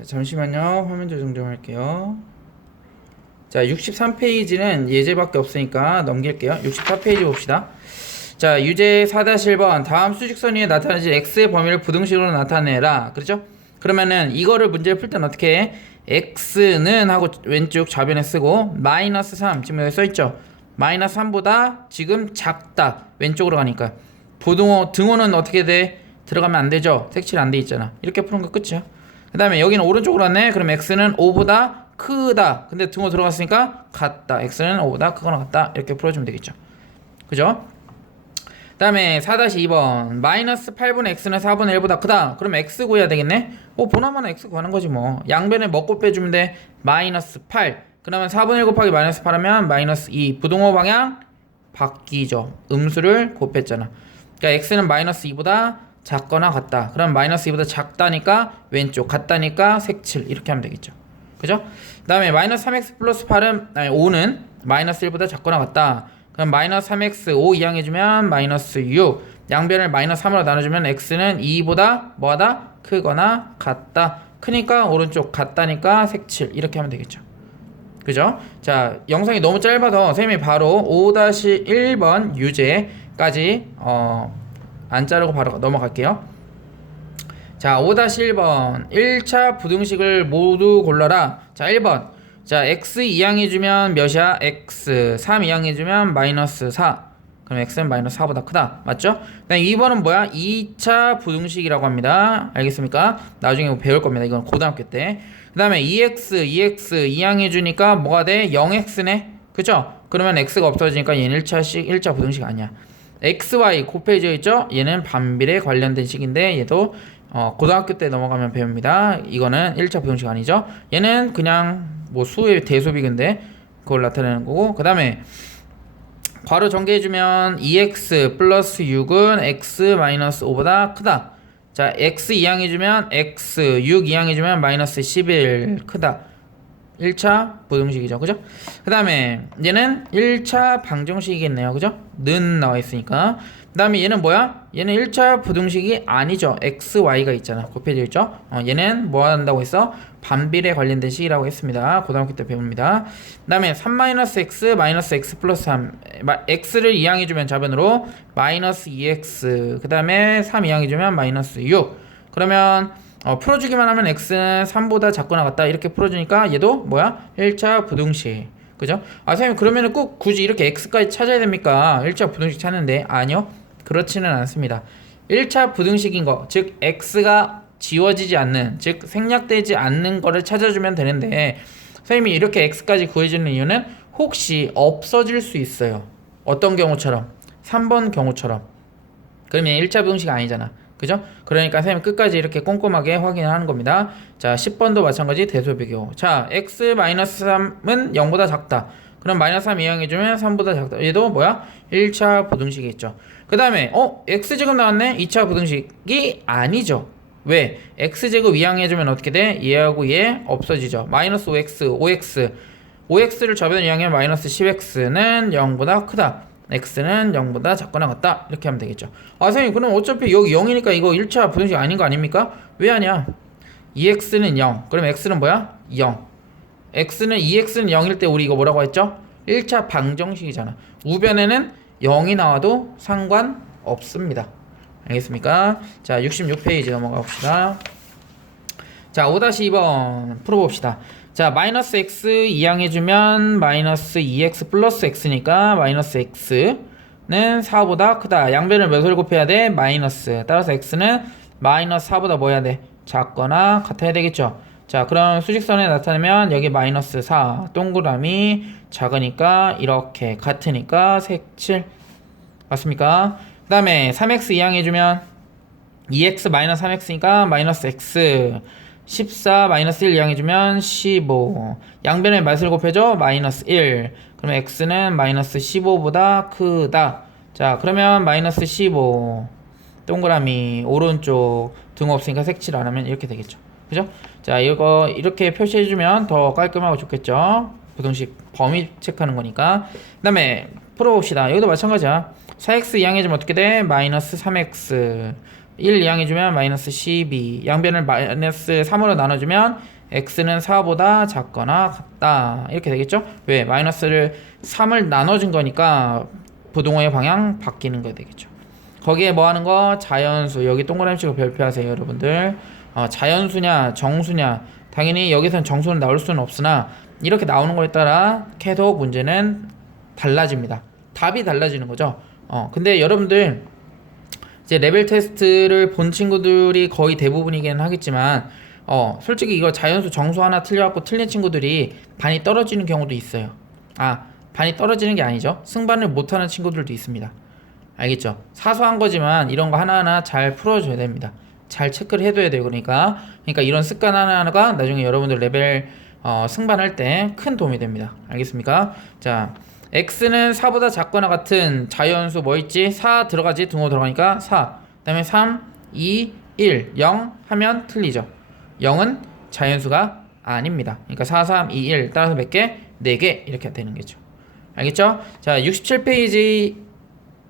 자, 잠시만요. 화면 조정 좀 할게요. 자, 63페이지는 예제밖에 없으니까 넘길게요. 64페이지 봅시다. 자, 유제 4-1번 다음 수직선 위에 나타나지 x의 범위를 부등식으로 나타내라. 그렇죠? 그러면은 이거를 문제 풀 때는 어떻게 해? x는 하고 왼쪽 좌변에 쓰고 마이너스 3 지금 여기 써 있죠. 마이너스 3보다 지금 작다. 왼쪽으로 가니까. 부등호 등호는 어떻게 돼? 들어가면 안 되죠. 색칠 안 돼 있잖아. 이렇게 푸는 거 끝이야. 그 다음에 여기는 오른쪽으로 왔네. 그럼 x는 5보다 크다. 근데 등호 들어갔으니까 같다. x는 5보다 크거나 같다. 이렇게 풀어주면 되겠죠. 그죠? 다음에 4-2번 마이너스 8분의 x는 4분의 1보다 크다 그럼 x 구해야 되겠네 뭐 보나마나 x 구하는 거지 뭐 양변에 먹고 빼주면 돼 마이너스 8 그러면 4분의 1 곱하기 마이너스 8 하면 마이너스 2 부동호 방향 바뀌죠 음수를 곱했잖아 그러니까 x는 마이너스 2보다 작거나 같다. 그럼 마이너스 2보다 작다니까 왼쪽 같다니까 색칠. 이렇게 하면 되겠죠. 그죠? 그 다음에 마이너스 3x 플러스 8은 아니 5는 마이너스 1보다 작거나 같다. 그럼 마이너스 3x 5 이항해주면 마이너스 6 양변을 마이너스 3으로 나눠주면 x는 2보다 뭐하다? 크거나 같다. 크니까 오른쪽 같다니까 색칠. 이렇게 하면 되겠죠. 그죠? 자 영상이 너무 짧아서 선생님이 바로 5-1번 유제까지 어, 안 자르고 바로 넘어갈게요 자 5-1번 1차 부등식을 모두 골라라 자 1번 자 x 이항해 주면 몇이야? x 3 이항해 주면 마이너스 4 그럼 x는 마이너스 4보다 크다 맞죠? 그다음 2번은 뭐야? 2차 부등식이라고 합니다 알겠습니까? 나중에 뭐 배울 겁니다 이건 고등학교 때 그 다음에 2x 2x 이항해주니까 뭐가 돼? 0x네 그죠? 그러면 x가 없어지니까 얘는 1차식 1차 부등식 아니야 xy 곱해져 있죠? 얘는 반비례 관련된 식인데 얘도 어, 고등학교 때 넘어가면 배웁니다. 이거는 1차 부등식 아니죠? 얘는 그냥 뭐 수의 대소비근데 그걸 나타내는 거고 그 다음에 괄호 전개해주면 2x 플러스 6은 x 마이너스 5보다 크다. 자, x 이항해주면 x, 6 이항해주면 마이너스 11 크다. 1차 부등식이죠. 그죠? 그 다음에 얘는 1차 방정식이겠네요. 그죠? 는 나와 있으니까. 그 다음에 얘는 뭐야? 얘는 1차 부등식이 아니죠. x, y가 있잖아. 곱해져 있죠? 어, 얘는 뭐 한다고 했어? 반비례 관련된 식이라고 했습니다. 고등학교 때 배웁니다. 그 다음에 3-x, 마이너스 x 플러스 3. 마, x를 이항해주면 좌변으로 마이너스 2x. 그 다음에 3 이항해주면 마이너스 6. 그러면 어, 풀어주기만 하면 x는 3보다 작거나 같다 이렇게 풀어주니까 얘도 뭐야? 1차 부등식. 그죠? 아 선생님 그러면은 꼭 굳이 이렇게 x까지 찾아야 됩니까? 1차 부등식 찾는데? 아니요. 그렇지는 않습니다. 1차 부등식인 거 즉 x가 지워지지 않는 즉 생략되지 않는 거를 찾아주면 되는데 선생님이 이렇게 x까지 구해주는 이유는 혹시 없어질 수 있어요. 어떤 경우처럼? 3번 경우처럼. 그러면 1차 부등식 아니잖아 그죠? 그러니까 선생님 끝까지 이렇게 꼼꼼하게 확인을 하는 겁니다. 자, 10번도 마찬가지 대소 비교. 자, x-3은 0보다 작다. 그럼 마이너스 3 이항해주면 3보다 작다. 얘도 뭐야? 1차 부등식이겠죠. 그 다음에, 어? x제곱 나왔네? 2차 부등식이 아니죠. 왜? x제곱 이항해주면 어떻게 돼? 얘하고 얘 없어지죠. 마이너스 5x, 5x. 5x를 좌변 이항하면 마이너스 10x는 0보다 크다. X는 0보다 작거나 같다. 이렇게 하면 되겠죠. 아 선생님 그럼 어차피 여기 0이니까 이거 1차 부등식 아닌 거 아닙니까? 왜 하냐 2x는 0 그럼 x는 뭐야? 0 x는 2x는 0일 때 우리 이거 뭐라고 했죠? 1차 방정식이잖아. 우변에는 0이 나와도 상관없습니다. 알겠습니까? 자 66페이지 넘어가 봅시다. 자 5-2번 풀어봅시다 자 마이너스 x 이항해주면 마이너스 2x 플러스 x니까 마이너스 x는 4보다 크다 양변을 몇을 곱해야 돼? 마이너스 따라서 x는 마이너스 4보다 뭐 해야 돼? 작거나 같아야 되겠죠 자 그럼 수직선에 나타내면 여기 마이너스 4 동그라미 작으니까 이렇게 같으니까 색칠 맞습니까? 그 다음에 3x 이항해주면 2x 마이너스 3x니까 마이너스 x 14 마이너스 1 이항해주면 15 양변의 맛을 곱해줘 마이너스 1 그러면 x는 마이너스 15보다 크다. 자 그러면 마이너스 15 동그라미 오른쪽 등 없으니까 색칠 안 하면 이렇게 되겠죠. 그죠? 자 이거 이렇게 표시해주면 더 깔끔하고 좋겠죠? 부등식 범위 체크하는 거니까. 그 다음에 풀어봅시다. 여기도 마찬가지야. 4x 이항해주면 어떻게 돼? 마이너스 3x 1 이항해주면 마이너스 12 양변을 마이너스 3으로 나눠주면 x는 4보다 작거나 같다. 이렇게 되겠죠? 왜? 마이너스를 3을 나눠준 거니까 부동호의 방향 바뀌는 거 되겠죠. 거기에 뭐 하는 거? 자연수. 여기 동그라미식으로 별표하세요 여러분들. 어, 자연수냐 정수냐. 당연히 여기서는 정수는 나올 수는 없으나 이렇게 나오는 거에 따라 계속 문제는 달라집니다. 답이 달라지는 거죠. 어 근데 여러분들 이제 레벨 테스트를 본 친구들이 거의 대부분이긴 하겠지만 어 솔직히 이거 자연수 정수 하나 틀려갖고 틀린 친구들이 반이 떨어지는 경우도 있어요. 아 반이 떨어지는 게 아니죠. 승반을 못하는 친구들도 있습니다. 알겠죠? 사소한 거지만 이런 거 하나하나 잘 풀어줘야 됩니다. 잘 체크를 해둬야 돼요 그러니까. 그러니까 이런 습관 하나하나가 나중에 여러분들 레벨 어, 승반할 때 큰 도움이 됩니다. 알겠습니까? 자 x는 4보다 작거나 같은 자연수 뭐 있지? 4 들어가지 등호 들어가니까 4 그 다음에 3 2 1 0 하면 틀리죠 0은 자연수가 아닙니다 그러니까 4 3 2 1 따라서 몇 개? 4개 이렇게 되는 거죠 알겠죠? 자 67페이지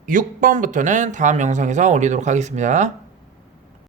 6번부터는 다음 영상에서 올리도록 하겠습니다